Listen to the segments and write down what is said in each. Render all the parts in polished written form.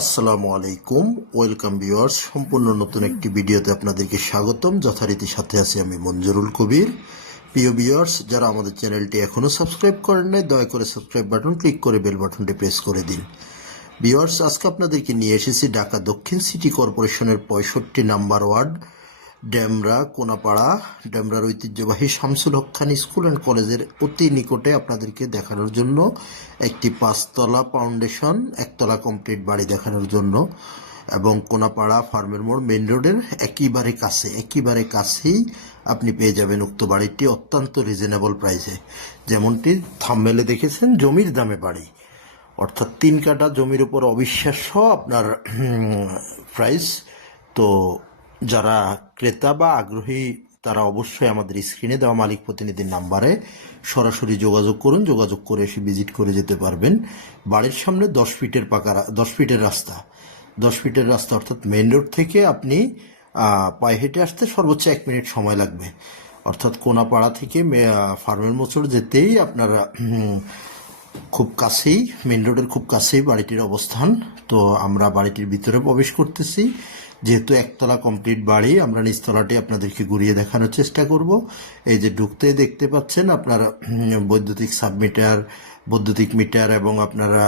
আসসালামু আলাইকুম, welcome viewers. সম্পূর্ণ নতুন একটি ভিডিওতে আপনাদেরকে স্বাগতম। যথারীতি সাথে আছি আমি মঞ্জুরুল কবির। প্রিয় ভিউয়ার্স, যারা আমাদের চ্যানেলটি এখনও সাবস্ক্রাইব করেন নাই, দয়া করে সাবস্ক্রাইব বাটন ক্লিক করে বেল বাটনটি প্রেস করে দিন। ভিউয়ার্স, আজকে আপনাদেরকে নিয়ে এসেছি ঢাকা দক্ষিণ সিটি কর্পোরেশনের 65 নাম্বার ওয়ার্ড ডেমরা কোনাপাড়া। ডেমরার ঐতিহ্যবাহী শামসুল হক খান স্কুল অ্যান্ড কলেজের অতি নিকটে আপনাদেরকে দেখানোর জন্য একটি 5তলা ফাউন্ডেশন, 1তলা কমপ্লিট বাড়ি দেখানোর জন্য, এবং কোনাপাড়া ফার্মের মোড় মেইন রোডের একেবারে কাছেই আপনি পেয়ে যাবেন উক্ত বাড়িটি অত্যন্ত রিজনেবল প্রাইসে। যেমনটি থাম্বনেলে দেখেছেন, জমির দামে বাড়ি, অর্থাৎ 3 কাঠা জমির উপর অবিশ্বাস্য আপনার প্রাইস। তো যারা ক্রেতা বা আগ্রহী তারা অবশ্যই আমাদের স্ক্রিনে দেওয়া মালিক প্রতিনিধির নাম্বারে সরাসরি যোগাযোগ করুন। যোগাযোগ করে এসে ভিজিট করে যেতে পারবেন। বাড়ির সামনে 10 ফিটের রাস্তা, 10 ফিটের রাস্তা, অর্থাৎ মেইন রোড থেকে আপনি পায়ে হেঁটে আসতে সর্বোচ্চ 1 মিনিট সময় লাগবে। অর্থাৎ কোনাপাড়া থেকে ফার্মের মোচড় যেতেই আপনার খুব কাছেই, মেইন রোডের খুব কাছেই বাড়িটির অবস্থান। তো আমরা বাড়িটির ভিতরে প্রবেশ করতেছি। যেহেতু 1তলা কমপ্লিট বাড়ি, আমরা নিচতলাটি আপনাদেরকে ঘুরিয়ে দেখানোর চেষ্টা করব। এই যে ঢুকতে দেখতে পাচ্ছেন আপনার বৈদ্যুতিক সাবমিটার, বৈদ্যুতিক মিটার এবং আপনারা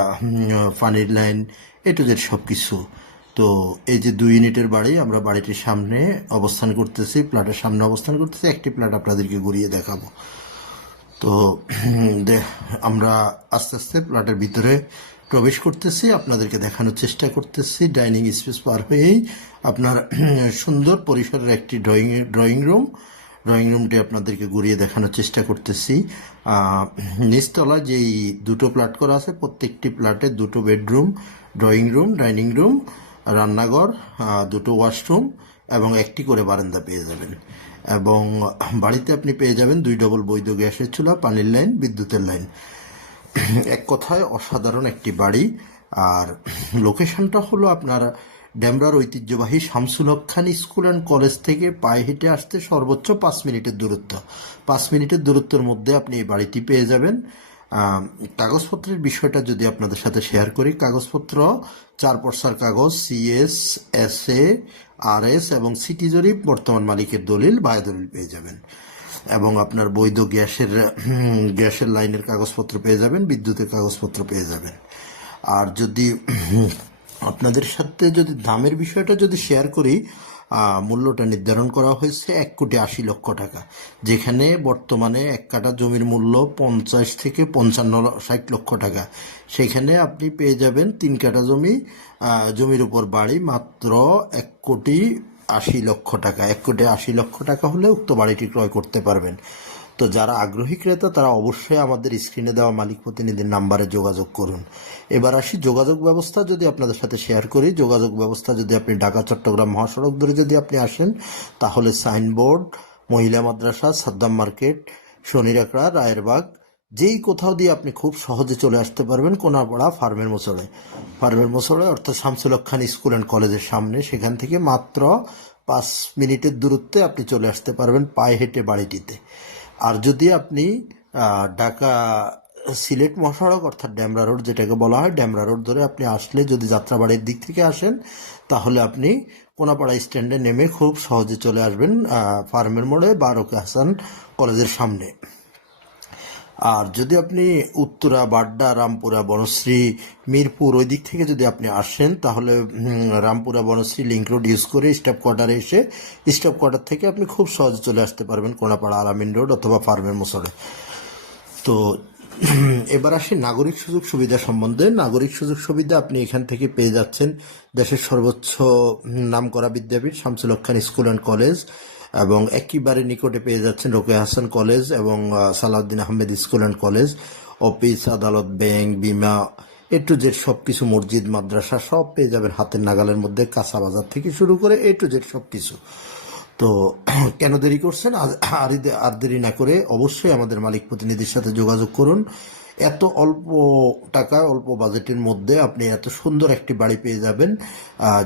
পানির লাইন, এ টু জেড সব কিছু। তো এই যে 2 ইউনিটের বাড়ি, আমরা বাড়িটির সামনে অবস্থান করতেছি, প্লটের সামনে অবস্থান করতেছি। একটি প্লট আপনাদেরকে ঘুরিয়ে দেখাবো। তো আমরা আস্তে আস্তে প্লটের ভিতরে প্রবেশ করতেছি, আপনাদেরকে দেখানোর চেষ্টা করতেছি। ডাইনিং স্পেস পার হয়েই আপনার সুন্দর পরিসরের একটি ড্রয়িং রুমটি আপনাদেরকে ঘুরিয়ে দেখানোর চেষ্টা করতেছি। নিচতলায় যেই 2টো প্লট করা আছে, প্রত্যেকটি প্লটে 2টো bedroom, drawing room, dining room, রান্নাঘর, 2টো ওয়াশরুম এবং একটি করে বারান্দা পেয়ে যাবেন। এবং বাড়িতে আপনি পেয়ে যাবেন 2 ডবল বৈধ গ্যাসের চুলা, পানির লাইন, বিদ্যুতের লাইন। এক কথায় অসাধারণ একটি বাড়ি। আর লোকেশনটা হলো আপনার ডেমরার ঐতিহ্যবাহী Shamsul Haque Khan school and college থেকে পায়ে হেঁটে আসতে সর্বোচ্চ 5 মিনিটের দূরত্ব। 5 মিনিটের দূরত্বের মধ্যে আপনি এই বাড়িটি পেয়ে যাবেন। কাগজপত্রের বিষয়টা যদি আপনাদের সাথে শেয়ার করি, কাগজপত্র 4 পর্সার কাগজ, CS, SA, RS এবং সিটি জরিপ, বর্তমান মালিকের দলিল, বায়া দলিল পেয়ে যাবেন। এবং আপনার বৈধ গ্যাসের লাইনের কাগজপত্র পেয়ে যাবেন, বিদ্যুতের কাগজপত্র পেয়ে যাবেন। আর যদি আপনাদের সাথে যদি দামের বিষয়টা যদি শেয়ার করি, মূল্যটা নির্ধারণ করা হয়েছে 1,80,00,000 টাকা, যেখানে বর্তমানে 1 কাঠা জমির মূল্য 50 থেকে 55-60 লক্ষ টাকা। সেখানে আপনি পেয়ে যাবেন 3 কাঠা জমির উপর বাড়ি মাত্র 1,80,00,000 টাকা। 1,80,00,000 টাকা হলে উক্ত বাড়িটি ক্রয় করতে পারবেন। তো যারা আগ্রহী ক্রেতা তারা অবশ্যই আমাদের স্ক্রিনে দেওয়া মালিক প্রতিনিধির নাম্বারে যোগাযোগ করুন। এবার আসি যোগাযোগ ব্যবস্থা যদি আপনাদের সাথে শেয়ার করি। যোগাযোগ ব্যবস্থা যদি আপনি ঢাকা চট্টগ্রাম মহাসড়ক ধরে যদি আপনি আসেন, তাহলে সাইনবোর্ড, মহিলা মাদ্রাসা, সাদ্দাম মার্কেট, শনিরাকড়া, রায়েরবাগ, যেই কোথাও দিয়ে আপনি খুব সহজে চলে আসতে পারবেন কোনাপাড়া ফার্মের মোচড়ে, অর্থাৎ শামসুল হক খান স্কুল অ্যান্ড কলেজের সামনে। সেখান থেকে মাত্র 5 মিনিটের দূরত্বে আপনি চলে আসতে পারবেন পায়ে হেঁটে বাড়িটিতে। আর যদি আপনি ঢাকা সিলেট মহাসড়ক অর্থাৎ ডেমরা রোড যেটাকে বলা হয়, ডেমরা রোড ধরে আপনি আসলে, যদি যাত্রাবাড়ির দিক থেকে আসেন, তাহলে আপনি কোনাপাড়া স্ট্যান্ডে নেমে খুব সহজে চলে আসবেন ফার্মের মোড়ে বা রোকেয়া হাসান কলেজের সামনে। আর যদি আপনি উত্তরা, বাড্ডা, রামপুরা, বনশ্রী, মিরপুর ওই দিক থেকে যদি আপনি আসেন, তাহলে Rampura Banasree link road use করে স্টাফ কোয়ার্টারে এসে স্টাফ কোয়ার্টার থেকে আপনি খুব সহজে চলে আসতে পারবেন কোনাপাড়া আলামিন রোড অথবা ফার্মের মোচড়ে। তো এবার আসি নাগরিক সুযোগ সুবিধা সম্বন্ধে। নাগরিক সুযোগ সুবিধা আপনি এখান থেকে পেয়ে যাচ্ছেন দেশের সর্বোচ্চ নামকরা বিদ্যাপীঠ Shamsul Haque Khan school and college, এবং একেবারে নিকটে পেয়ে যাচ্ছেন রোকেয়া হাসান কলেজ এবং Salauddin Ahmed school and college. Office, আদালত, ব্যাংক, বিমা, A to Z সব কিছু, মসজিদ, মাদ্রাসা সব পেয়ে যাবেন হাতের নাগালের মধ্যে। কাঁচা বাজার থেকে শুরু করে A to Z সব কিছু। তো কেন দেরি করছেন? আর দেরি না করে অবশ্যই আমাদের মালিক প্রতিনিধির সাথে যোগাযোগ করুন। এত অল্প টাকায়, অল্প বাজেটের মধ্যে আপনি এত সুন্দর একটি বাড়ি পেয়ে যাবেন।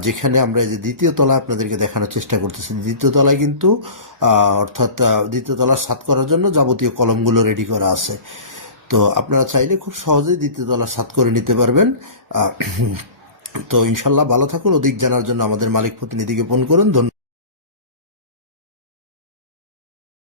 যেখানে আমরা এই যে 2য় তলায় আপনাদেরকে দেখানোর চেষ্টা করতেছি। 2য় তলায় কিন্তু অর্থাৎ 2য় তলার ছাদ করার জন্য যাবতীয় কলমগুলো রেডি করা আছে। তো আপনারা চাইলে খুব সহজেই 2য় তলা ছাদ করে নিতে পারবেন। তো ইনশাল্লাহ ভালো থাকুন। অধিক জানার জন্য আমাদের মালিক প্রতিনিধিকে ফোন করুন। ধন্যবাদ।